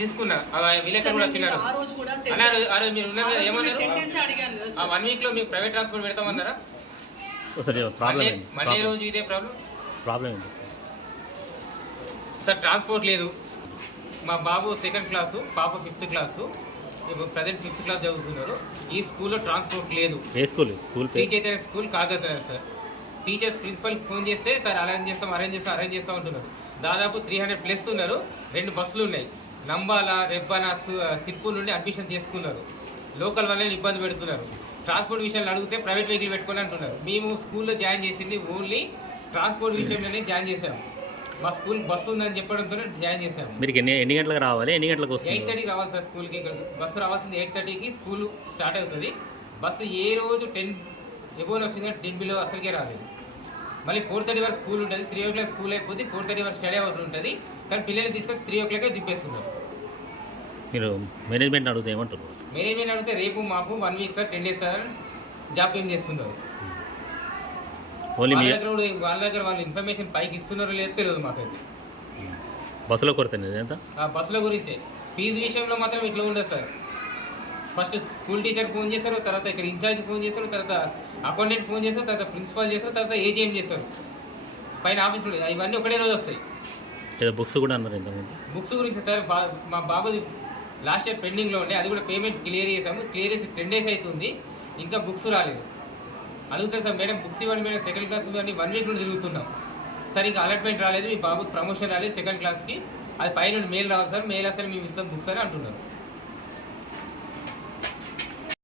తీసుకున్నా. ఆ విలేకరు కూడా వచ్చినారు. ఆ రోజు కూడా ten అన్నారు ఆ రోజు మీరు ఉన్నారు కదా, ఆ ఏమన్నారు. వన్ వీక్లో మీకు ప్రైవేట్ ట్రాన్స్పోర్ట్ పెడతామన్నారా? ఒకసారి ప్రాబ్లం మండే ఏంటి? మండే రోజు ఇదే ప్రాబ్లం ప్రాబ్లం ఏంటి? సార్ ట్రాన్స్పోర్ట్ లేదు. మా బాబు సెకండ్ క్లాసు పాప ఫిఫ్త్ క్లాసు ఇప్పుడు ప్రజెంట్ ఫిఫ్త్ క్లాస్ చదువుతున్నారు. ఈ స్కూల్లో ట్రాన్స్పోర్ట్ లేదు. ఏ స్కూల్ స్కూల్ శ్రీ పేరు? Chaitanya school Kagaz Nagar sir. Teachers principal phone చేస్తే సార్ అరేంజ్ చేస్తాం అరేంజ్ చేస్తాం అరేంజ్ చేస్తాం అంటున్నారు. దాదాపు త్రీ హండ్రెడ్ ప్లస్ ఉన్నారు. రెండు బస్సులు ఉన్నాయి. నంబాల రెబ్బన సు- సిర్పూర్ నుండి అడ్మిషన్ చేసుకున్నారు. లోకల్ వాళ్ళని ఇబ్బంది పెడుతున్నారు. ట్రాన్స్పోర్ట్ విషయాలు అడిగితే ప్రైవేట్ వెహికల్ పెట్టుకొని అంటున్నారు. మేము స్కూల్లో జాయిన్ చేసింది ఓన్లీ ట్రాన్స్పోర్ట్ విషయంలోనే జాయిన్ చేసాం మా స్కూల్ బస్సు ఉందని చెప్పడంతో జాయిన్ చేసాము మీరు ఎన్ని ఎన్ని గంటలకు రావాలి? ఎన్ని గంటలకు ఎయిట్ వస్తుంది థర్టీకి రావాలి సార్ స్కూల్కి. ఇక్కడ బస్సు రావాల్సింది ఎయిట్ థర్టీకి స్కూల్ స్టార్ట్ అవుతుంది. బస్సు ఏ రోజు టెన్ ఎబోన్ వచ్చింది టెన్ బిలో అసలుకే రాలేదు. మళ్ళీ ఫోర్ థర్టీ వరకు స్కూల్ ఉంటుంది. త్రీ ఓ క్లాక్ స్కూల్ అయిపోతే ఫోర్ థర్టీ వరకు స్టడీ అవర్ ఉంటుంది. కానీ పిల్లల్ని తీసుకొచ్చి త్రీ ఓ క్లాకే దింపేస్తున్నారు. మీరు మేనేజ్మెంట్ అడిగితే ఏమంటారు మేనేజ్మెంట్ అడిగితే రేపు మాకు one week sir ten days sir job ఏం చేస్తున్నారు. ఓన్లీ వాళ్ళ దగ్గర వాళ్ళ దగ్గర వాళ్ళు ఇన్ఫర్మేషన్ పైకి ఇస్తున్నారో లేదో తెలియదు మాకైతే. బస్సులో కొరత బస్సుల గురించే. ఫీజు విషయంలో మాత్రం ఇట్లా ఉండదు sir first school teacher phone చేస్తారు తర్వాత ఇక్కడ ఇన్ఛార్జ్ ఫోన్ చేస్తారు తర్వాత అకౌంటెంట్ ఫోన్ చేస్తారు తర్వాత ప్రిన్సిపాల్ చేస్తారు తర్వాత ఏజీఎం చేస్తారు? పైన ఆఫీస్ ఇవన్నీ ఒకటే రోజు వస్తాయి. ఏదో బుక్స్ కూడా అన్నారు బుక్స్ గురించి సార్ మా బాబుది లాస్ట్ ఇయర్ పెండింగ్లో ఉండే అది కూడా పేమెంట్ క్లియర్ చేసాము క్లియర్ చేసి టెన్ డేస్ అవుతుంది ఇంకా బుక్స్ రాలేదు. అడుగుతా సార్ మేడం బుక్స్ ఇవ్వండి మేడం సెకండ్ క్లాస్ ఇవ్వండి వన్ వీక్ నుండి తిరుగుతున్నాం. సార్ ఇంకా అలాట్మెంట్ రాలేదు మీ బాబుకి ప్రమోషన్ రాలేదు సెకండ్ క్లాస్కి. అది పైన మెయిల్ రావాలి సార్ మెయిల్ వస్తే మేము ఇస్తాం బుక్స్ అని అంటున్నారు.